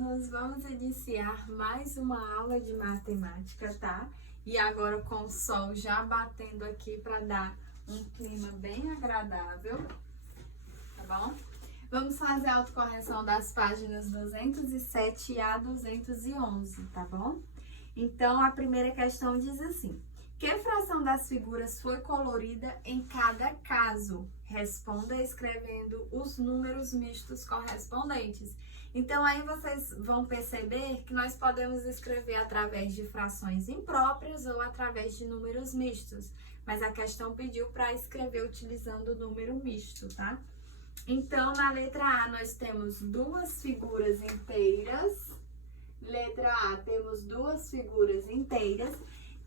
alunos, vamos iniciar mais uma aula de matemática, tá? E agora com o sol já batendo aqui para dar um clima bem agradável, tá bom? Vamos fazer a autocorreção das páginas 207 a 211, tá bom? Então, a primeira questão diz assim: que fração das figuras foi colorida em cada caso? Responda escrevendo os números mistos correspondentes. Então, aí vocês vão perceber que nós podemos escrever através de frações impróprias ou através de números mistos. Mas a questão pediu para escrever utilizando o número misto, tá? Então, na letra A, nós temos duas figuras inteiras. Letra A, temos duas figuras inteiras.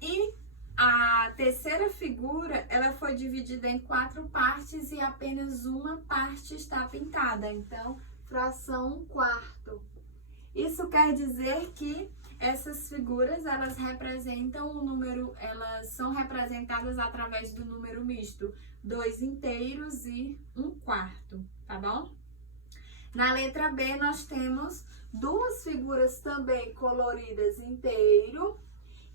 E a terceira figura, ela foi dividida em 4 partes e apenas uma parte está pintada. Então, fração 1/4. Isso quer dizer que essas figuras, elas representam o número, elas são representadas através do número misto, 2 inteiros e 1/4, tá bom? Na letra B, nós temos duas figuras também coloridas inteiro.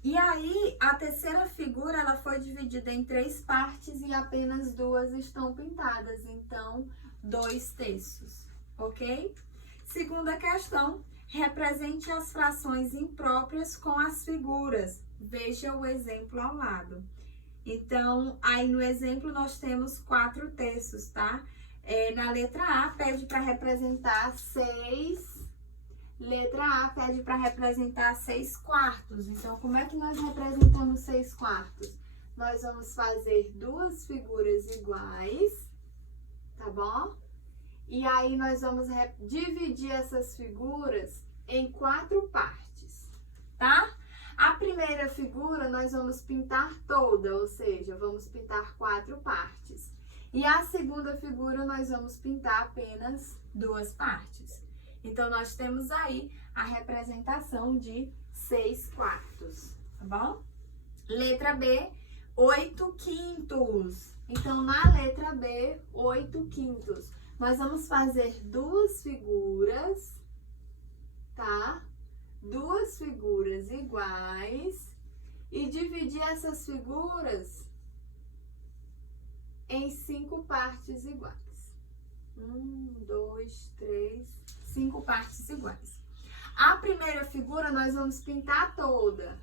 E aí, a terceira figura, ela foi dividida em 3 partes e apenas 2 estão pintadas. Então, 2/3, ok? Segunda questão, represente as frações impróprias com as figuras. Veja o exemplo ao lado. Então, aí no exemplo nós temos 4/3, tá? Na letra A, pede para representar 6. Letra A pede para representar 6/4. Então, como é que nós representamos 6/4? Nós vamos fazer duas figuras iguais, tá bom? E aí, nós vamos dividir essas figuras em 4 partes, tá? A primeira figura, nós vamos pintar toda, ou seja, vamos pintar 4 partes. E a segunda figura, nós vamos pintar apenas 2 partes. Então, nós temos aí a representação de 6/4, tá bom? Letra B, 8/5. Então, na letra B, 8/5. Nós vamos fazer duas figuras, tá? Duas figuras iguais e dividir essas figuras em 5 partes iguais. 1, 2, 3, 5 partes iguais. A primeira figura nós vamos pintar toda.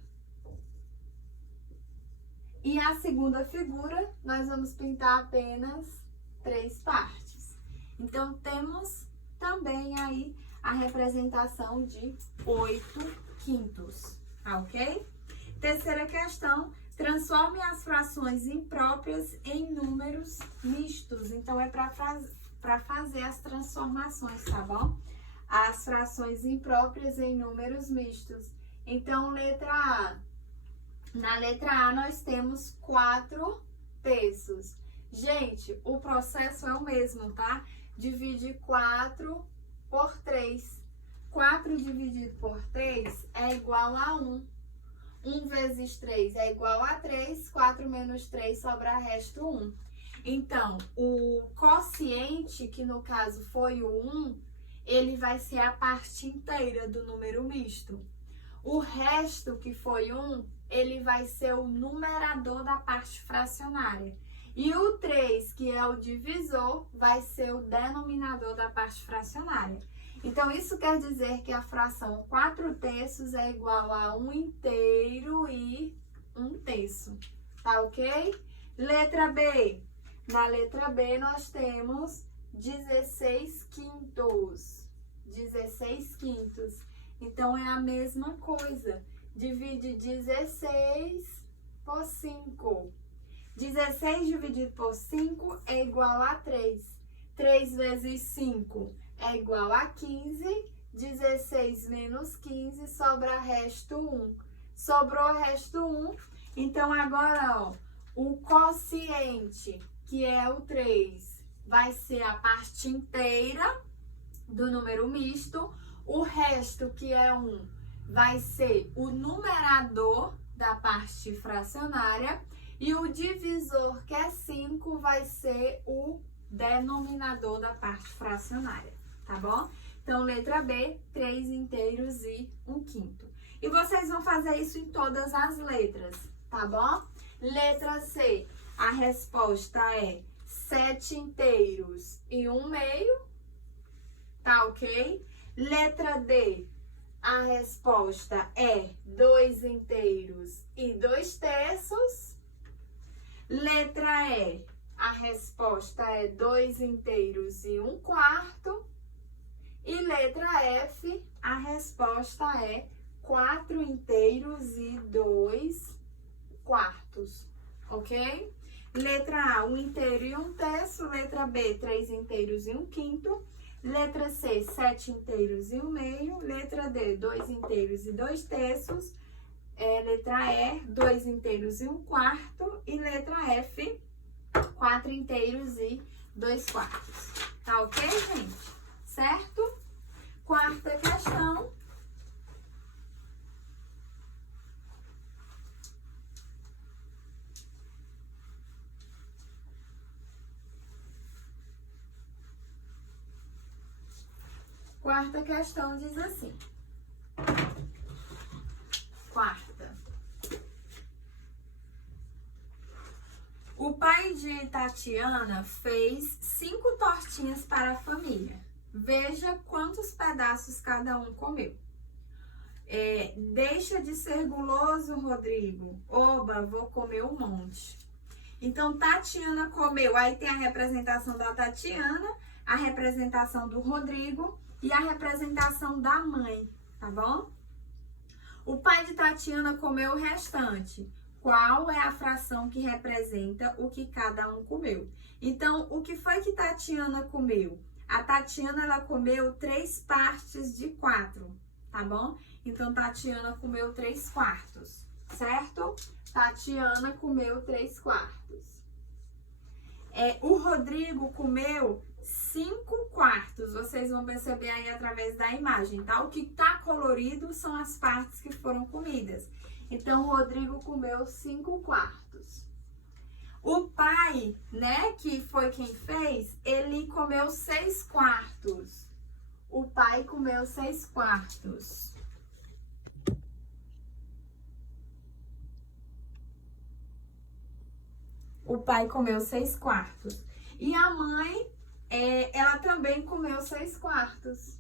E a segunda figura nós vamos pintar apenas 3 partes. Então, temos também aí a representação de 8/5, tá ok? Terceira questão, transforme as frações impróprias em números mistos. Então, é para fazer as transformações, tá bom? As frações impróprias em números mistos. Então, letra A. Na letra A, nós temos 4/3. Gente, o processo é o mesmo, tá? Divide 4 por 3. 4 dividido por 3 é igual a 1. 1 vezes 3 é igual a 3. 4 menos 3 sobra resto 1. Então, o quociente, que no caso foi o 1, ele vai ser a parte inteira do número misto. O resto, que foi 1, ele vai ser o numerador da parte fracionária. E o 3, que é o divisor, vai ser o denominador da parte fracionária. Então, isso quer dizer que a fração 4/3 é igual a 1 inteiro e 1/3. Tá ok? Letra B. Na letra B, nós temos 16/5. 16/5. Então, é a mesma coisa. Divide 16 por 5. 16 dividido por 5 é igual a 3. 3 vezes 5 é igual a 15. 16 menos 15 sobra resto 1. Sobrou resto 1. Então, agora, ó, o quociente, que é o 3, vai ser a parte inteira do número misto. O resto, que é 1, vai ser o numerador da parte fracionária. E o divisor, que é 5, vai ser o denominador da parte fracionária, tá bom? Então, letra B, 3 inteiros e 1/5. E vocês vão fazer isso em todas as letras, tá bom? Letra C, a resposta é 7 inteiros e 1/2, tá ok? Letra D, a resposta é 2 inteiros e 2/3. Letra E, a resposta é 2 inteiros e 1/4. E letra F, a resposta é 4 inteiros e 2/4, ok? Letra A, 1 inteiro e 1/3. Letra B, 3 inteiros e 1/5. Letra C, 7 inteiros e 1/2. Letra D, 2 inteiros e 2/3. Letra E, 2 inteiros e 1/4. E letra F, 4 inteiros e 2/4. Tá ok, gente? Certo? Quarta questão. Quarta questão diz assim. Quarta. O pai de Tatiana fez 5 tortinhas para a família. Veja quantos pedaços cada um comeu. Deixa de ser guloso, Rodrigo. Oba, vou comer um monte. Então, Tatiana comeu. Aí tem a representação da Tatiana, a representação do Rodrigo e a representação da mãe, tá bom? O pai de Tatiana comeu o restante. Qual é a fração que representa o que cada um comeu? Então, o que foi que Tatiana comeu? A Tatiana, ela comeu 3 partes de 4, tá bom? Então, Tatiana comeu 3/4, certo? Tatiana comeu 3/4. O Rodrigo comeu 5/4. Vocês vão perceber aí através da imagem, tá? O que tá colorido são as partes que foram comidas. Então, o Rodrigo comeu 5/4. O pai, né, que foi quem fez, ele comeu 6/4. O pai comeu 6/4. O pai comeu 6/4. E a mãe, ela também comeu 6/4.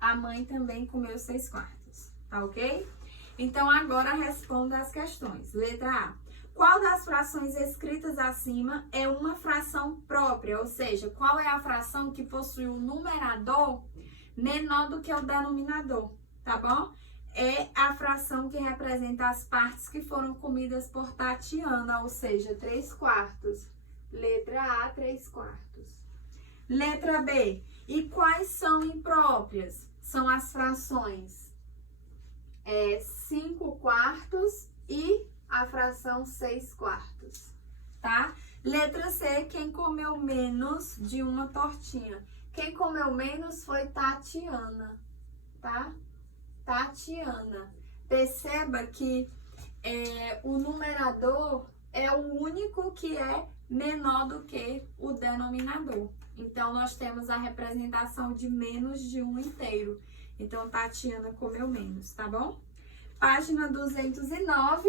A mãe também comeu 6/4, tá ok? Então, agora responda as questões. Letra A. Qual das frações escritas acima é uma fração própria? Ou seja, qual é a fração que possui um numerador menor do que o denominador, tá bom? É a fração que representa as partes que foram comidas por Tatiana, ou seja, 3/4. Letra A, 3/4. Letra B. E quais são impróprias? São as frações 5/4 e a fração 6/4, tá? Letra C, quem comeu menos de uma tortinha? Quem comeu menos foi Tatiana, tá? Tatiana. Perceba que o numerador é o único que é menor do que o denominador. Então, nós temos a representação de menos de 1 inteiro. Então, Tatiana comeu menos, tá bom? Página 209.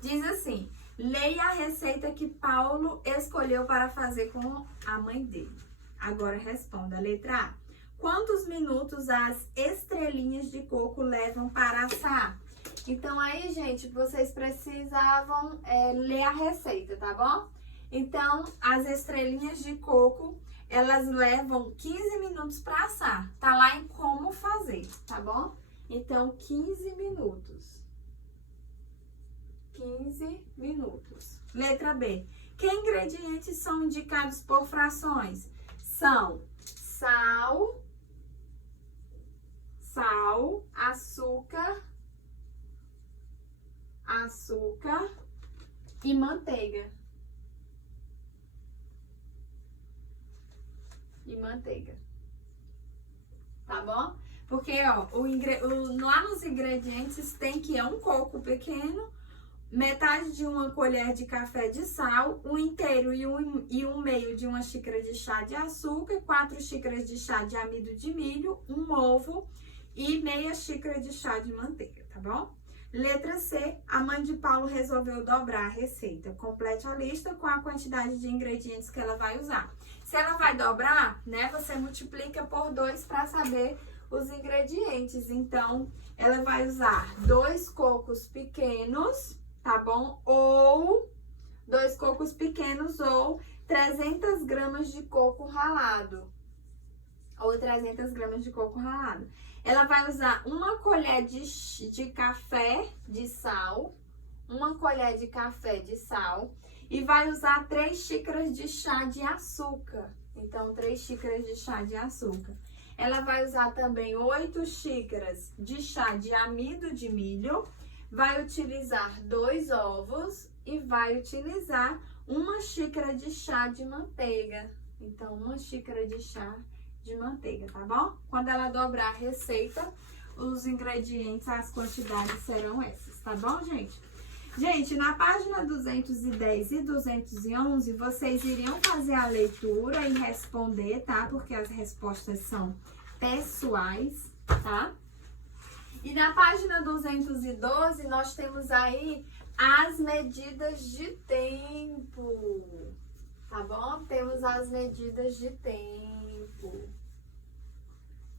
Diz assim, leia a receita que Paulo escolheu para fazer com a mãe dele. Agora responda. Letra A. Quantos minutos as estrelinhas de coco levam para assar? Então, aí, gente, vocês precisavam ler a receita, tá bom? Então, as estrelinhas de coco, elas levam 15 minutos para assar. Tá lá em como fazer, tá bom? Então, 15 minutos. 15 minutos. Letra B. Que ingredientes são indicados por frações? São sal, açúcar e manteiga. Tá bom? Porque, ó, lá nos ingredientes tem que um coco pequeno, metade de uma colher de café de sal, um inteiro e um meio de uma xícara de chá de açúcar, 4 xícaras de chá de amido de milho, um ovo e meia xícara de chá de manteiga, tá bom? Letra C, a mãe de Paulo resolveu dobrar a receita. Complete a lista com a quantidade de ingredientes que ela vai usar. Se ela vai dobrar, né, você multiplica por 2 para saber os ingredientes. Então, ela vai usar 2 cocos pequenos, tá bom? Ou 2 cocos pequenos ou 300 gramas de coco ralado. Ou 300 gramas de coco ralado. Ela vai usar uma colher de café de sal, uma colher de café de sal e vai usar 3 xícaras de chá de açúcar. Então, 3 xícaras de chá de açúcar. Ela vai usar também 8 xícaras de chá de amido de milho, vai utilizar 2 ovos e vai utilizar 1 xícara de chá de manteiga. Então, 1 xícara de chá de manteiga, tá bom? Quando ela dobrar a receita, os ingredientes, as quantidades serão essas, tá bom, gente? Gente, na página 210 e 211, vocês iriam fazer a leitura e responder, tá? Porque as respostas são pessoais, tá? E na página 212, nós temos aí as medidas de tempo, tá bom? Temos as medidas de tempo.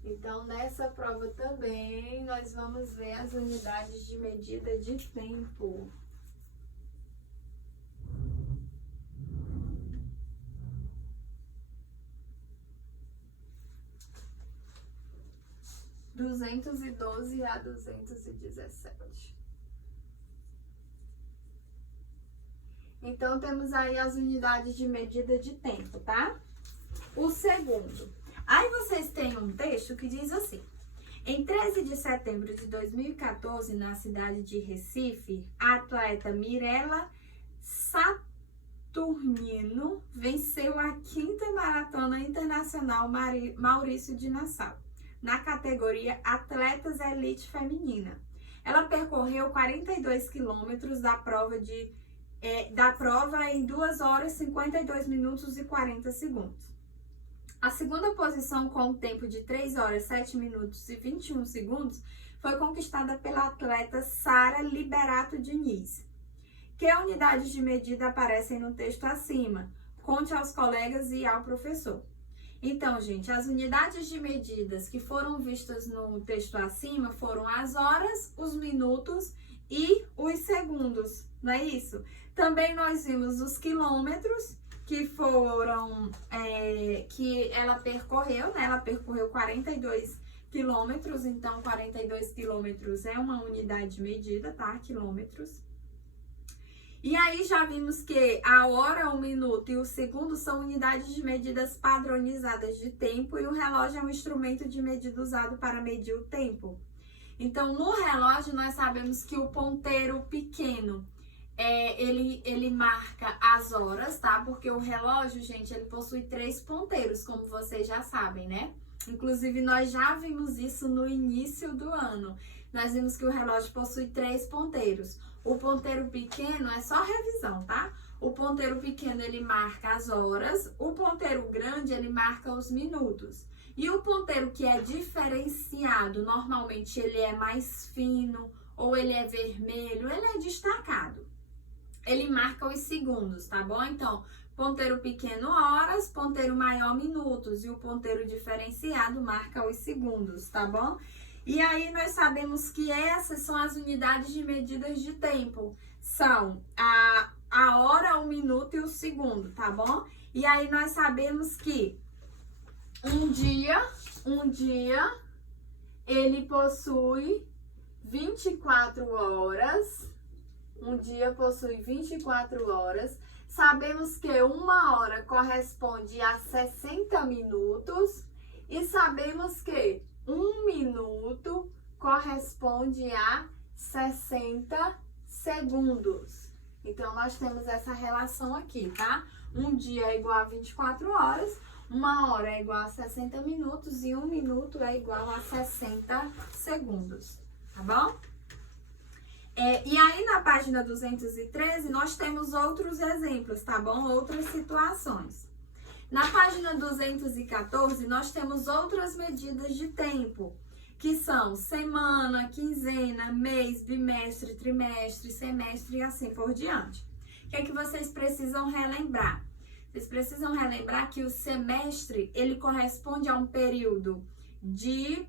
Então, nessa prova também, nós vamos ver as unidades de medida de tempo. (212) 212 a 217. Então, temos aí as unidades de medida de tempo, tá? O segundo. Aí vocês têm um texto que diz assim: em 13 de setembro de 2014, na cidade de Recife, a atleta Mirella Saturnino venceu a 5ª Maratona Internacional Maurício de Nassau, na categoria Atletas Elite Feminina. Ela percorreu 42 quilômetros da prova em 2 horas, 52 minutos e 40 segundos. A segunda posição, com um tempo de 3 horas, 7 minutos e 21 segundos, foi conquistada pela atleta Sara Liberato Diniz. Que unidades de medida aparecem no texto acima? Conte aos colegas e ao professor. Então, gente, as unidades de medidas que foram vistas no texto acima foram as horas, os minutos e os segundos, não é isso? Também nós vimos os quilômetros, que foram, que ela percorreu, né? Ela percorreu 42 quilômetros, então 42 quilômetros é uma unidade de medida, tá? Quilômetros. E aí já vimos que a hora, o minuto e o segundo são unidades de medidas padronizadas de tempo e o relógio é um instrumento de medida usado para medir o tempo. Então, no relógio, nós sabemos que o ponteiro pequeno, ele marca as horas, tá? Porque o relógio, gente, ele possui 3 ponteiros, como vocês já sabem, né? Inclusive, nós já vimos isso no início do ano. Nós vimos que o relógio possui 3 ponteiros. O ponteiro pequeno é só revisão, tá? O ponteiro pequeno, ele marca as horas. O ponteiro grande, ele marca os minutos. E o ponteiro que é diferenciado, normalmente ele é mais fino ou ele é vermelho, ele é destacado. Ele marca os segundos, tá bom? Então, ponteiro pequeno, horas, ponteiro maior, minutos. E o ponteiro diferenciado marca os segundos, tá bom? E aí, nós sabemos que essas são as unidades de medidas de tempo. São a hora, o minuto e o segundo, tá bom? E aí, nós sabemos que um dia, ele possui 24 horas. Um dia possui 24 horas. Sabemos que 1 hora corresponde a 60 minutos. E sabemos que 1 minuto corresponde a 60 segundos. Então, nós temos essa relação aqui, tá? Um dia é igual a 24 horas, 1 hora é igual a 60 minutos e 1 minuto é igual a 60 segundos, tá bom? E aí, na página 213, nós temos outros exemplos, tá bom? Outras situações. Na página 214, nós temos outras medidas de tempo, que são semana, quinzena, mês, bimestre, trimestre, semestre e assim por diante. O que é que vocês precisam relembrar? Vocês precisam relembrar que o semestre, ele corresponde a um período de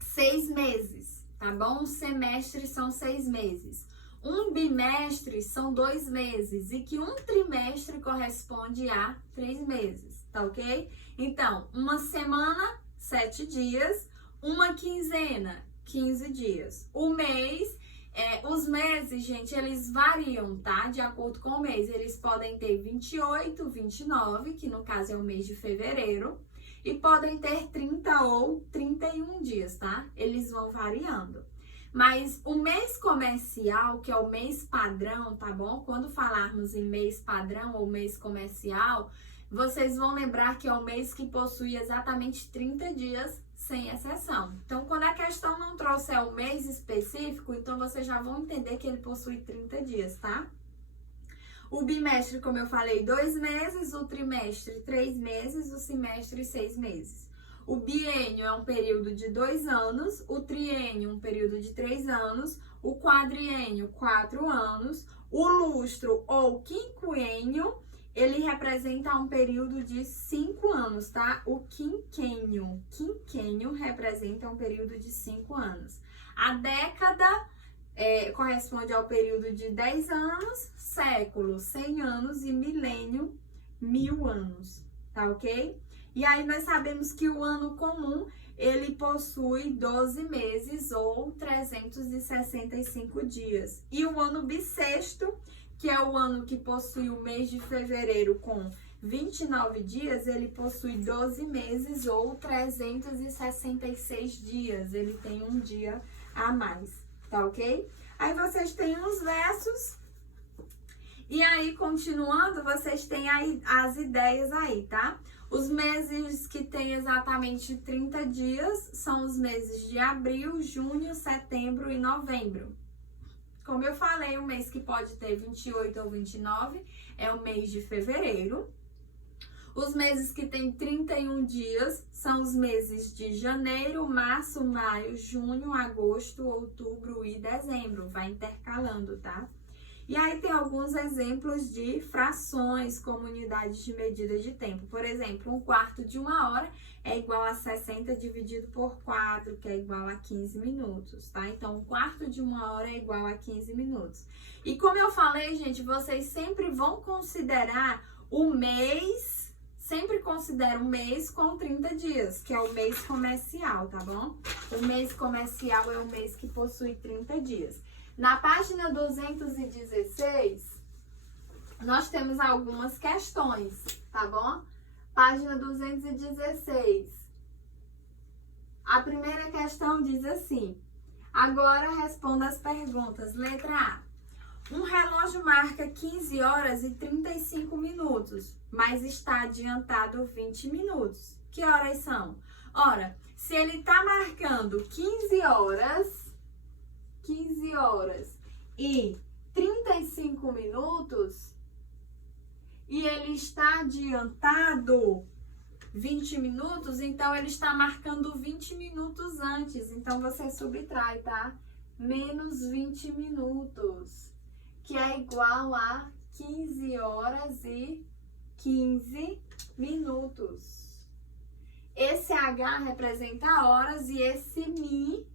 6 meses, tá bom? Um semestre são 6 meses. Um bimestre são 2 meses e que um trimestre corresponde a 3 meses, tá ok? Então, uma semana, 7 dias, uma quinzena, 15 dias. O mês, os meses, gente, eles variam, tá? De acordo com o mês. Eles podem ter 28, 29, que no caso é o mês de fevereiro, e podem ter 30 ou 31 dias, tá? Eles vão variando. Mas o mês comercial, que é o mês padrão, tá bom? Quando falarmos em mês padrão ou mês comercial, vocês vão lembrar que é o mês que possui exatamente 30 dias, sem exceção. Então, quando a questão não trouxer o mês específico, então vocês já vão entender que ele possui 30 dias, tá? O bimestre, como eu falei, 2 meses, o trimestre, 3 meses, o semestre, 6 meses. O biênio é um período de 2 anos, o triênio um período de 3 anos, o quadriênio 4 anos, o lustro ou quinquênio, ele representa um período de 5 anos, tá? O quinquênio representa um período de 5 anos. A década corresponde ao período de 10 anos, século, 100 anos e milênio, 1000 anos, tá ok? E aí nós sabemos que o ano comum, ele possui 12 meses ou 365 dias. E o ano bissexto, que é o ano que possui o mês de fevereiro com 29 dias, ele possui 12 meses ou 366 dias. Ele tem um dia a mais, tá ok? Aí vocês têm os versos. E aí, continuando, vocês têm aí as ideias aí, tá? Os meses que têm exatamente 30 dias são os meses de abril, junho, setembro e novembro. Como eu falei, o mês que pode ter 28 ou 29 é o mês de fevereiro. Os meses que têm 31 dias são os meses de janeiro, março, maio, junho, agosto, outubro e dezembro. Vai intercalando, tá? E aí tem alguns exemplos de frações como unidades de medida de tempo. Por exemplo, 1/4 de 1 hora é igual a 60 dividido por 4, que é igual a 15 minutos, tá? Então, 1/4 de 1 hora é igual a 15 minutos. E como eu falei, gente, vocês sempre vão considerar o mês, sempre considera o mês com 30 dias, que é o mês comercial, tá bom? O mês comercial é o mês que possui 30 dias. Na página 216, nós temos algumas questões, tá bom? Página 216. A primeira questão diz assim: agora responda as perguntas. Letra A. Um relógio marca 15 horas e 35 minutos, mas está adiantado 20 minutos. Que horas são? Ora, se ele está marcando 15 horas e 35 minutos e ele está adiantado 20 minutos, então ele está marcando 20 minutos antes. Então você subtrai, tá? Menos 20 minutos, que é igual a 15 horas e 15 minutos. Esse H representa horas e esse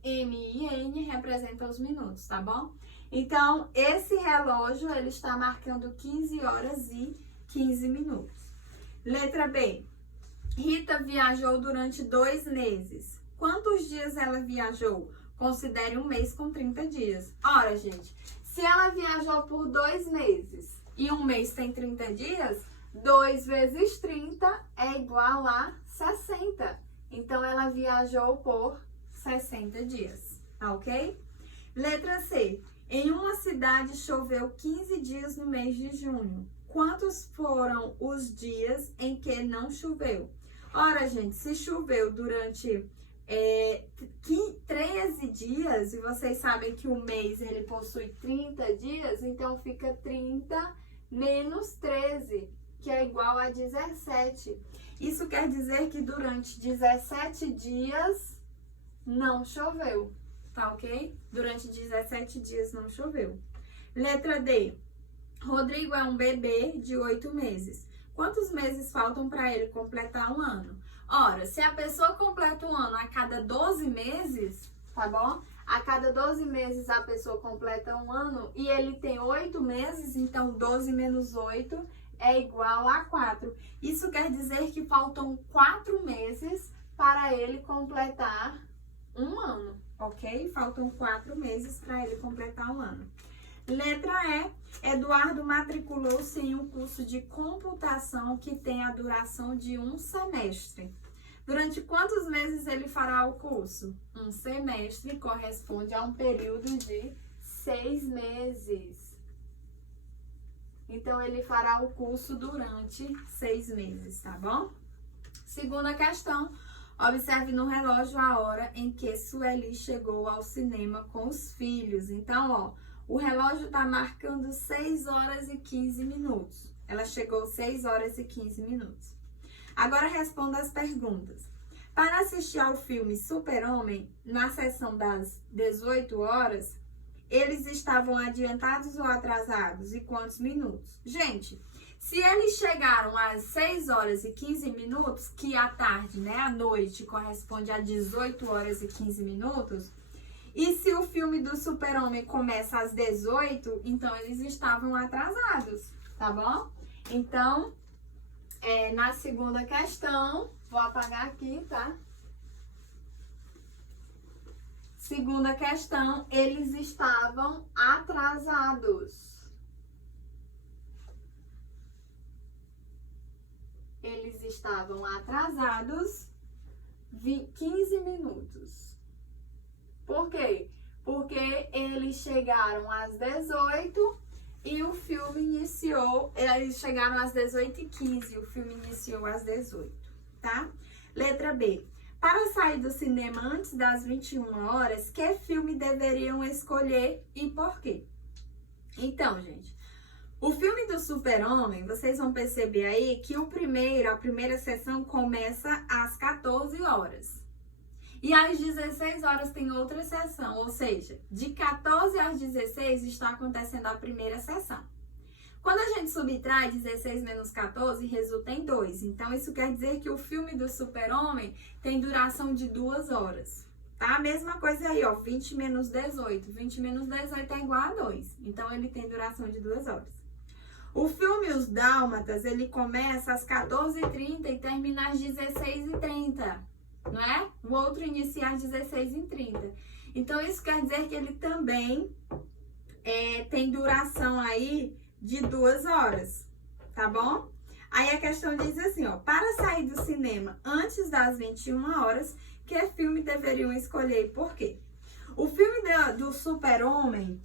M-I-N, representa os minutos, tá bom? Então, esse relógio, ele está marcando 15 horas e 15 minutos. Letra B. Rita viajou durante 2 meses. Quantos dias ela viajou? Considere um mês com 30 dias. Ora, gente, se ela viajou por 2 meses e um mês tem 30 dias, 2 vezes 30 é igual a 60. Então, ela viajou por 60 dias, tá ok? Letra C. Em uma cidade choveu 15 dias no mês de junho. Quantos foram os dias em que não choveu? Ora, gente, se choveu durante 13 dias, e vocês sabem que o mês ele possui 30 dias, então fica 30 menos 13, que é igual a 17. Isso quer dizer que durante 17 dias não choveu, tá ok? Durante 17 dias não choveu. Letra D. Rodrigo é um bebê de 8 meses. Quantos meses faltam para ele completar um ano? Ora, se a pessoa completa um ano a cada 12 meses, tá bom? A cada 12 meses a pessoa completa um ano e ele tem 8 meses, então 12 menos 8 é igual a 4. Isso quer dizer que faltam 4 meses para ele completar um ano, ok? Faltam 4 meses para ele completar um ano. Letra E. Eduardo matriculou-se em um curso de computação que tem a duração de um semestre. Durante quantos meses ele fará o curso? Um semestre corresponde a um período de 6 meses. Então, ele fará o curso durante 6 meses, tá bom? Segunda questão. Observe no relógio a hora em que Sueli chegou ao cinema com os filhos. Então, ó, o relógio tá marcando 6 horas e 15 minutos. Ela chegou 6 horas e 15 minutos. Agora responda as perguntas. Para assistir ao filme Super-Homem, na sessão das 18 horas, eles estavam adiantados ou atrasados? E quantos minutos? Gente, se eles chegaram às 6 horas e 15 minutos, que à tarde, né, à noite, corresponde a 18 horas e 15 minutos, e se o filme do Super-Homem começa às 18, então eles estavam atrasados, tá bom? Então, na segunda questão, vou apagar aqui, tá? Segunda questão, eles estavam atrasados. Eles estavam atrasados 15 minutos. Por quê? Porque eles chegaram às 18 e o filme iniciou, eles chegaram às 18h15 e o filme iniciou às 18, tá? Letra B. Para sair do cinema antes das 21 horas, que filme deveriam escolher e por quê? Então, gente, o filme do Super-Homem, vocês vão perceber aí que a primeira sessão começa às 14 horas. E às 16 horas tem outra sessão, ou seja, de 14 às 16 está acontecendo a primeira sessão. Quando a gente subtrai 16 menos 14, resulta em 2. Então, isso quer dizer que o filme do Super-Homem tem duração de 2 horas. Tá? A mesma coisa aí, ó, 20 menos 18. 20 menos 18 é igual a 2. Então, ele tem duração de 2 horas. O filme Os Dálmatas, ele começa às 14h30 e termina às 16h30. Não é? O outro inicia às 16h30. Então, isso quer dizer que ele também tem duração aí de 2 horas, tá bom? Aí a questão diz assim, ó, para sair do cinema antes das 21 horas, que filme deveriam escolher e por quê? O filme do Super-Homem,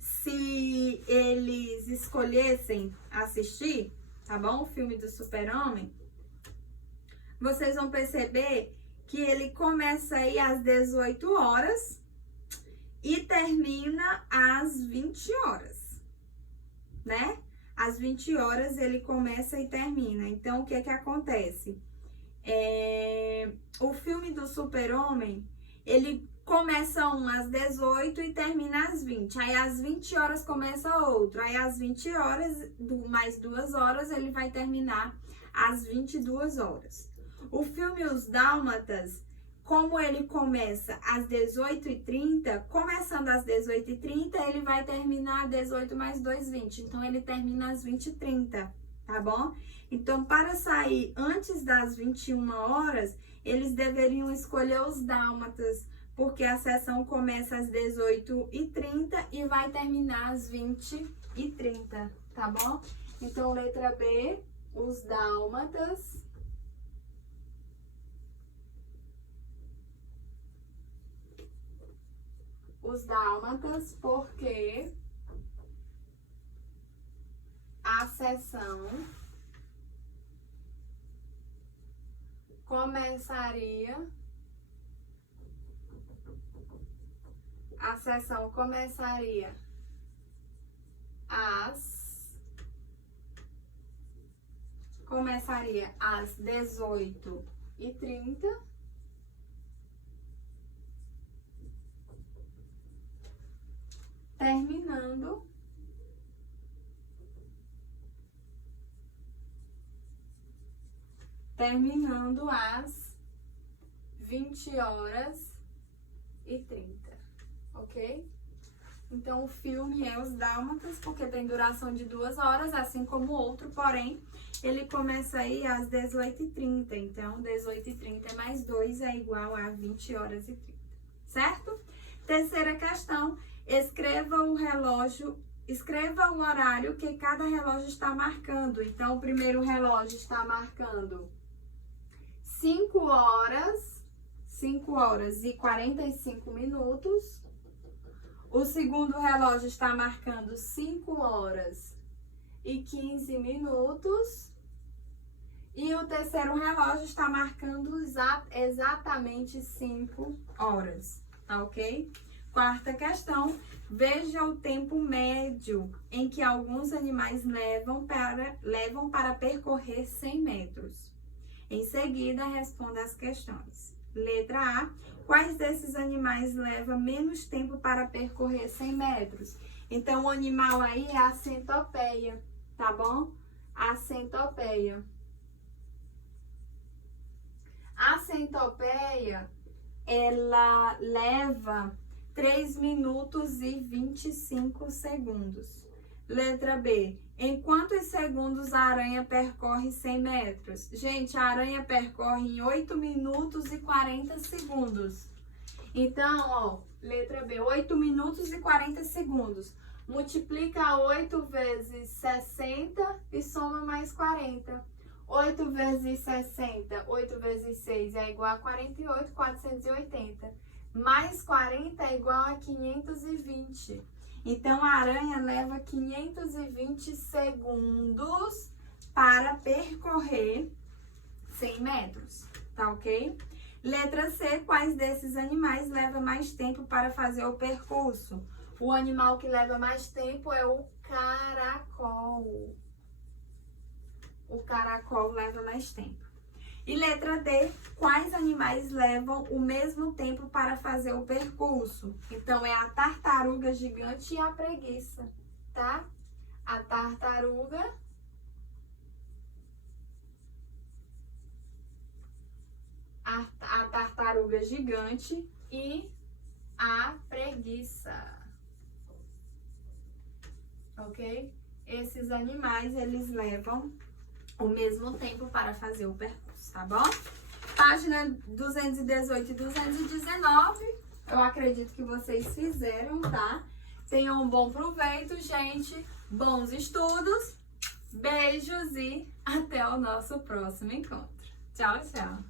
se eles escolhessem assistir, tá bom? O filme do Super-Homem, vocês vão perceber que ele começa aí às 18 horas e termina às 20 horas, né? Às 20 horas ele começa e termina. Então, o que que acontece? O filme do Super-Homem, ele começa às 18 e termina às 20. Aí, às 20 horas começa outro. Aí, às 20 horas, mais 2 horas, ele vai terminar às 22 horas. O filme Os Dálmatas, como ele começa às 18h30, começando às 18h30, ele vai terminar às 18 mais 2, 20. Então, ele termina às 20h30, tá bom? Então, para sair antes das 21 horas, eles deveriam escolher Os Dálmatas, porque a sessão começa às 18h30 e vai terminar às 20h30, tá bom? Então, letra B, Os Dálmatas. Os Dálmatas, porque a sessão começaria A sessão começaria às 18h30. Terminando às 20h30, ok? Então, o filme é Os Dálmatas, porque tem duração de 2 horas, assim como o outro, porém, ele começa aí às 18h30. Então, 18h30 mais 2 é igual a 20h30, certo? Terceira questão, escreva o horário que cada relógio está marcando. Então, o primeiro relógio está marcando 5 horas e 45 minutos. O segundo relógio está marcando 5 horas e 15 minutos. E o terceiro relógio está marcando exatamente 5 horas, tá ok? Quarta questão, veja o tempo médio em que alguns animais levam para percorrer 100 metros. Em seguida, responda as questões. Letra A. Quais desses animais levam menos tempo para percorrer 100 metros? Então, o animal aí é a centopeia, tá bom? A centopeia. A centopeia, ela leva 3 minutos e 25 segundos. Letra B. Em quantos segundos a aranha percorre 100 metros? Gente, a aranha percorre em 8 minutos e 40 segundos. Então, ó, letra B, 8 minutos e 40 segundos. Multiplica 8 vezes 60 e soma mais 40. 8 vezes 60, 8 vezes 6 é igual a 48, 480. Mais 40 é igual a 520. Então, a aranha leva 520 segundos para percorrer 100 metros, tá ok? Letra C, quais desses animais leva mais tempo para fazer o percurso? O animal que leva mais tempo é o caracol. O caracol leva mais tempo. E letra D, quais animais levam o mesmo tempo para fazer o percurso? Então, é a tartaruga gigante e a preguiça, tá? A tartaruga gigante e a preguiça, ok? Esses animais, eles levam o mesmo tempo para fazer o percurso, tá bom? Página 218 e 219, eu acredito que vocês fizeram, tá? Tenham um bom proveito, gente, bons estudos, beijos e até o nosso próximo encontro. Tchau, tchau!